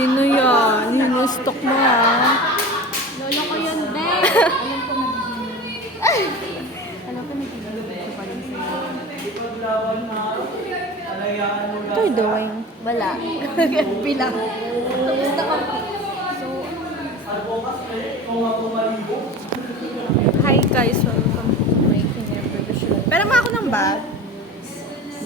Sino yan? Yung stock mo ah. Lolo ko yun, Ben. Alam ko nagiging pa rin sa'yo. What are you doing? Wala. Bilang. Tapos na kami. So, Hi guys, welcome to my video. Pero mo ako ng bag.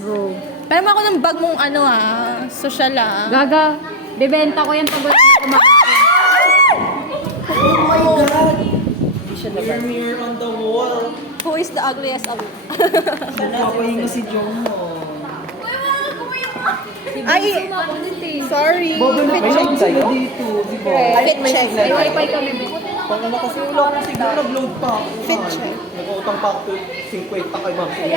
bro. Pero mo ako ng bag mong ano ah, social ah. Gaga, bibenta ko yan pag wala na kumakain. Oh my God! Mirror on the wall. Who is the ugliest of Nagpapahinga si Jomo. Ay, sorry. Fit check sa'yo dito, di ba? Fit check. May wifi kami, Ben. Pang ano kasi ulo ko siguro nag-load pa ako. Fit check. Nag-utang pa ako 50 kay Ma'am Sumir.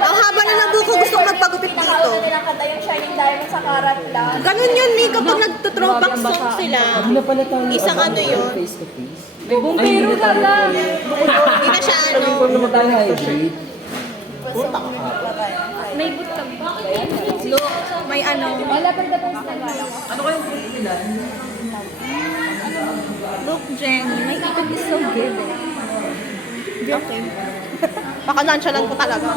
Ang haba na ng buko, gusto ko magpagupit dito. Nakata yung shining diamond sa karat lang. Ganun yun, May, kapag nagtutrowback song sila. Hindi na pala tayo. Isang ano yun? Face to face. May bumpero ka lang. Hindi na siya ano. Kung naman tayo hybrid. May boot ka ba? Look, may ano. Wala pa rin dapat sa Ano kayong fruit nila? Look, Jen, my ikot is so good. Okay. Baka nonchalant ko talaga.